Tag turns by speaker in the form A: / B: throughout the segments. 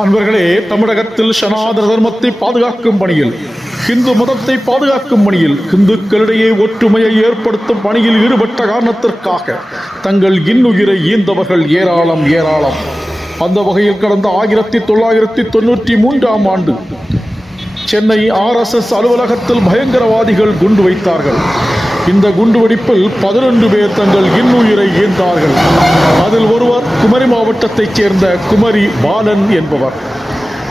A: அன்பர்களே தமிழகத்தில் சனாதன தர்மத்தை பாதுகாக்கும் பணியில் இந்து மதத்தை பாதுகாக்கும் பணியில் இந்துக்களிடையே ஒற்றுமையை ஏற்படுத்தும் பணியில் ஈடுபட்ட காரணத்திற்காக தங்கள் இன்னுயிரை ஈந்தவர்கள் ஏராளம் ஏராளம். அந்த வகையில் கடந்த ஆயிரத்தி தொள்ளாயிரத்தி தொண்ணூற்றி மூன்றாம் ஆண்டு சென்னை ஆர்எஸ்எஸ் அலுவலகத்தில் பயங்கரவாதிகள் குண்டு வைத்தார்கள். இந்த குண்டுவெடிப்பில் பதினொன்று பேர் தங்கள் இன்னுயிரை ஈந்தார்கள் அதில் ஒருவர் குமரி மாவட்டத்தைச் சேர்ந்த குமரி பாலன் என்பவர்.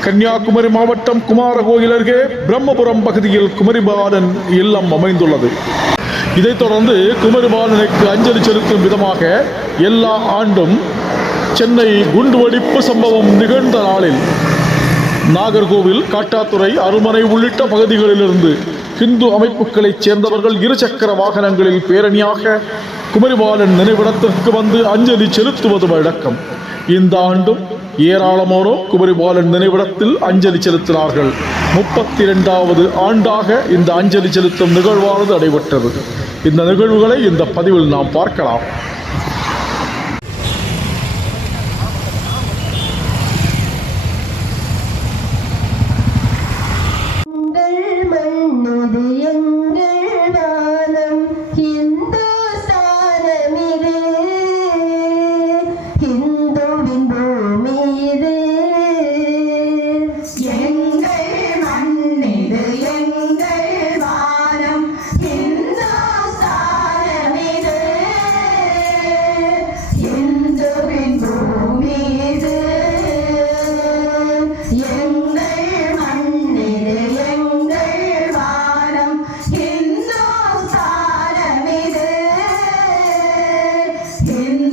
A: கன்னியாகுமரி மாவட்டம் குமாரகோயில் அருகே பிரம்மபுரம் பகுதியில் குமரிபாலன் இல்லம் அமைந்துள்ளது. இதைத் தொடர்ந்து குமரிபாலனுக்கு அஞ்சலி செலுத்தும் விதமாக எல்லா ஆண்டும் சென்னை குண்டுவெடிப்பு சம்பவம் நிகழ்ந்த நாளில் நாகர்கோவில் காட்டாத்துறை அருமனை உள்ளிட்ட பகுதிகளிலிருந்து ஹிந்து அமைப்புகளைச் சேர்ந்தவர்கள் இருசக்கர வாகனங்களில் பேரணியாக குமரிபாலன் நினைவிடத்திற்கு வந்து அஞ்சலி செலுத்துவது வழக்கம். இந்த ஆண்டும் ஏராளமானோர் குமரிபாலன் நினைவிடத்தில் அஞ்சலி செலுத்தினார்கள். முப்பத்தி இரண்டாவது ஆண்டாக இந்த அஞ்சலி செலுத்தும் நிகழ்வானது நடைபெற்றது. இந்த நிகழ்வுகளை இந்த பதிவில் நாம் பார்க்கலாம்.
B: Amen.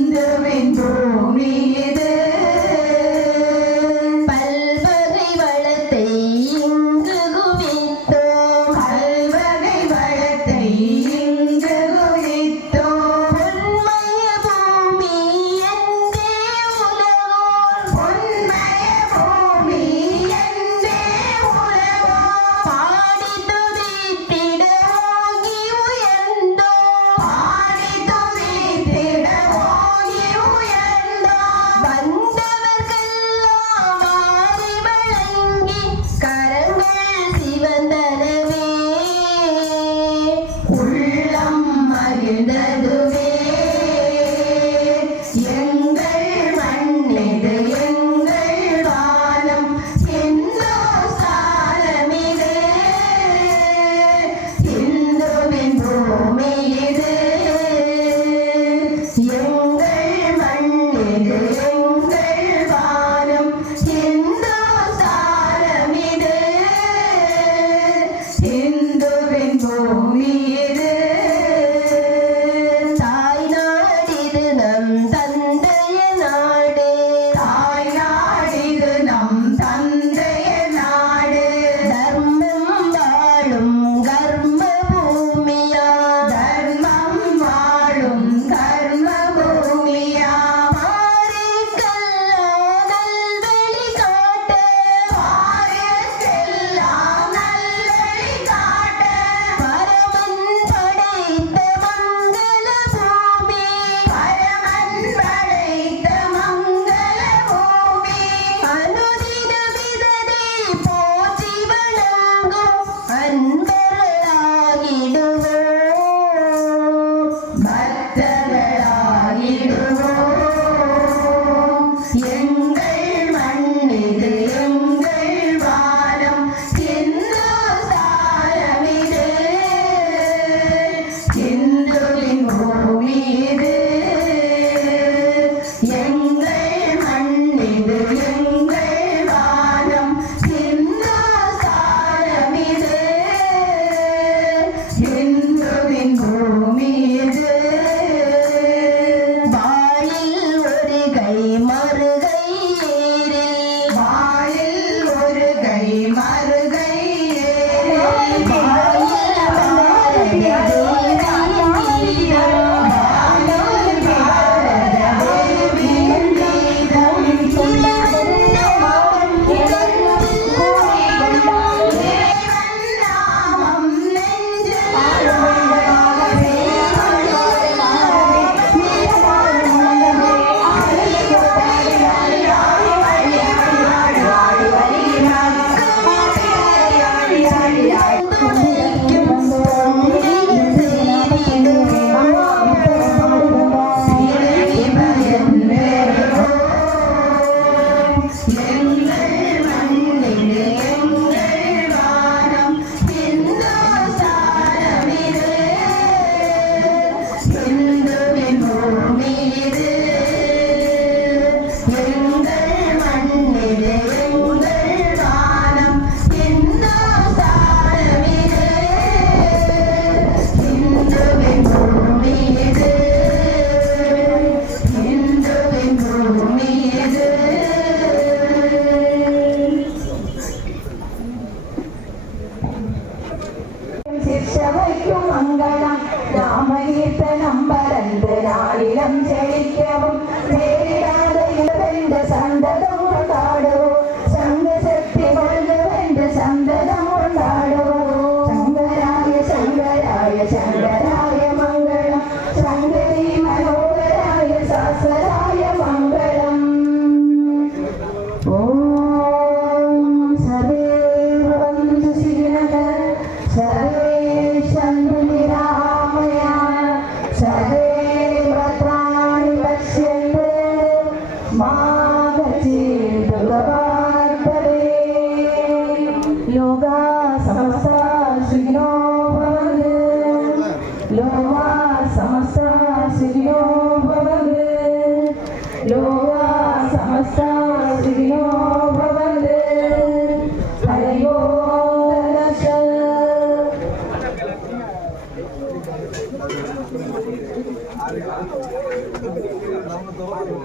B: കേൾക്കും മംഗളം രാമകീർത്തനം പരന്തരാളിലം
C: ചെളിക്കവും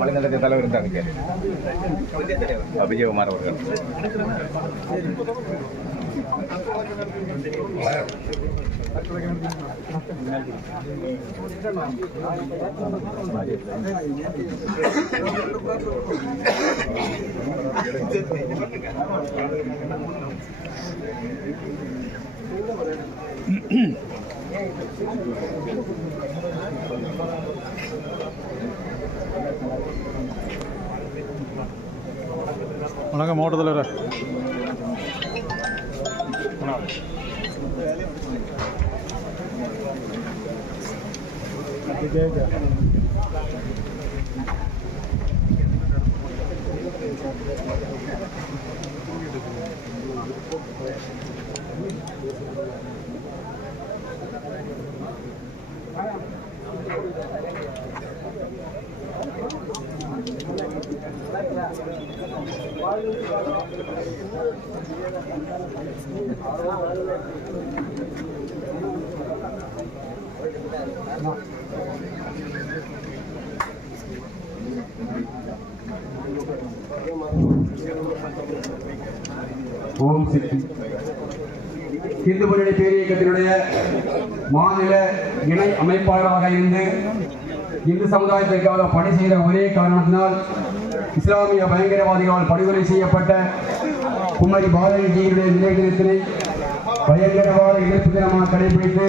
C: வழிநடத்திய தலைவர் இருந்தாங்க விஜயகுமார் அவர்கள்
A: வணக்கம் மாவட்ட தலைவர்
D: ஓம் சக்தி இந்து முன்னணி பேரியக்கத்தினுடைய மாநில இணை அமைப்பாளராக இருந்து இந்து சமுதாயத்திற்காக பணி செய்த ஒரே காரணத்தினால் இஸ்லாமிய பயங்கரவாதிகளால் படுகொலை செய்யப்பட்ட குமரி பாலகிஜியினுடைய நினைவு தினத்தினை பயங்கரவாத எதிர்ப்பு தினமாக கடைபிடித்து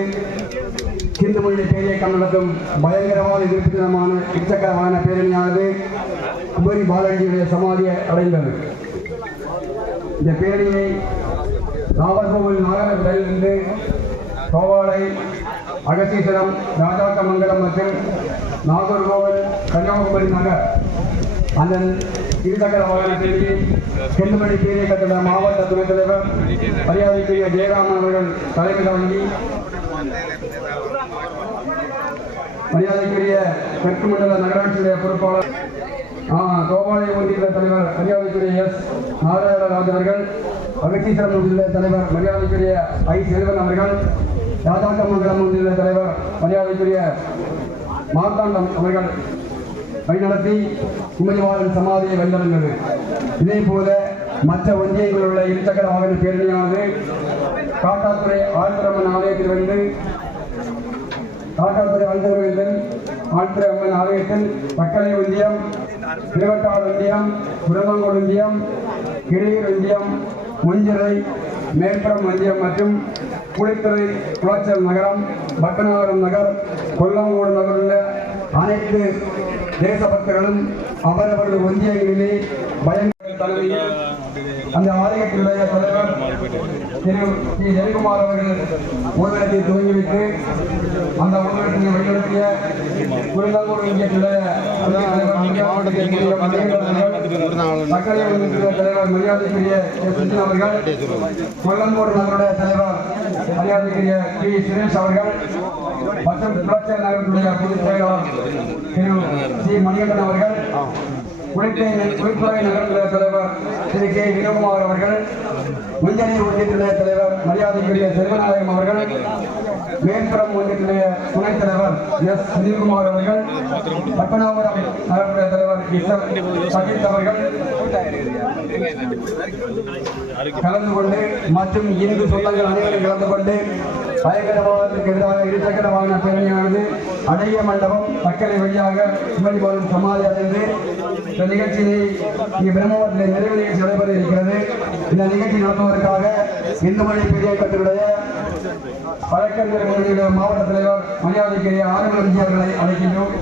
D: இந்து முன்னணி பேரியக்கம் நடத்தும் பயங்கரவாத எதிர்ப்பு தினமான இச்சக்கரமான பேரணியானது குமரி பாலகிஜியுடைய சமாதியை அடைந்தது. இந்த பேரணியை நாகர்கோவில் நகரத்திலிருந்து கோவாலை அகசீசனம் ராஜாக்கமங்கலம் மற்றும் நாகர்கோவில் கன்னியாகுமரி நகர். அந்த இருசக்கர வாகனத்திற்கு செல்லுமணி பேரிய கட்டட மாவட்ட துணைத் தலைவர் மரியாதைக்குரிய ஜெயராமன் அவர்கள் தலைமை தாங்கி மரியாதைக்குரிய தெற்கு மண்டல நகராட்சியுடைய பொறுப்பாளர் கோபாலய ஒன்றிய தலைவர் மரியாதைக்குரிய எஸ் நாராயணராஜ் அவர்கள் அகத்தீஸ்வரம் ஒன்றிய தலைவர் மரியாதைக்குரிய ஐ. செல்வன் அவர்கள் ராதாக்கம்மன் கிராம ஒன்றிய தலைவர் மரியாதைக்குரிய மார்த்தாண்டம் அவர்கள் வழிநடத்தி குமரிவாளன் சமாதியை வந்தடைந்தது இதே போல மற்ற ஒன்றியங்களில் உள்ள இருசக்கர வாகன பேரணியானது காட்டாத்துறை ஆழ்துரம்மன் ஆலயத்தில் வந்து காட்டாத்துறை ஆழ்துறையில் ஆழ்துறை அம்மன் ஆலயத்தில் பக்கலை ஒன்றியம் திருவட்டாள் ஒன்றியம் குரங்கோடு ஒன்றியம் கிளியூர் ஒன்றியம் முஞ்சிறை மேற்புறம் ஒன்றியம் மற்றும் குளித்துறை குளச்சல் நகரம் பட்டநாகரம் நகர் கொல்லங்கோடு நகரில் அனைத்து தேசபக்தர்களும் அவரவர்கள் ஒன்றியங்களிலே பயங்கர அந்த ஆலயத்தினுடைய தலைவர் திரு ஸ்ரீ ஜெயக்குமார் அவர்கள் ஊர்வலத்தை துவங்கி வைத்து அந்த ஊர்வலத்தை வழிநடத்திய குருந்தங்கூர் தலைவர் மரியாதைக்குரிய அவர்கள் கொல்லங்கோடு நகருடைய தலைவர் மரியாதைக்குரிய பி சுரேஷ் அவர்கள் மற்றும் புரட்சியர் நகரத்துடைய பொதுச் செயலாளர் திரு சி மணிகண்டன் அவர்கள் குளித்தை குளித்துறை தலைவர் திரு கே. வினோகுமார் அவர்கள் முஞ்சனி ஒன்றியத்துடைய தலைவர் மரியாதைக்குரிய செல்வநாயகம் அவர்கள் மேற்புறம் ஒன்றிய துணைத் தலைவர் எஸ். சுனில்குமார் அவர்கள் பத்மநாபுரம் நகர்ப்புற தலைவர் எஸ் சஜித் அவர்கள் கலந்து கொண்டு மற்றும் இந்து சொந்தங்கள் அனைவரும் கலந்து கொண்டு பயங்கரவாதத்திற்கு எதிராக இருசக்கர வாகன பேரணியானது அடைய மண்டபம் மக்களை வழியாக சிவலிபுரம் சமாதி அடைந்து இந்த நிகழ்ச்சியை இங்கே பிரம்மபுரத்தில் நிறைவு நிகழ்ச்சி நடைபெற இருக்கிறது. இந்த நிகழ்ச்சி நடத்துவதற்காக இந்து மொழி பெரிய கட்டினுடைய வழக்கறிஞர் மொழியுடைய மாவட்ட தலைவர் மரியாதைக்குரிய ஆளுநர் அவர்களை அழைக்கின்றோம்.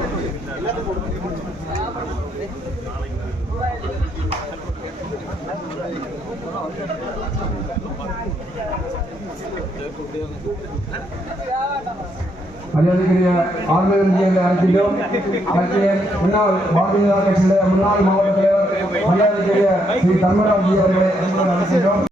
D: மரியாதைக்குரிய ஆன்மீக ஜியை அழைக்கின்றோம். முன்னாள் பாரதிய ஜனதா கட்சியுடைய முன்னாள் மாவட்ட தலைவர் மரியாதைக்குரிய ஸ்ரீ தர்மராஜ் அவர்களை அழைக்கின்றோம்.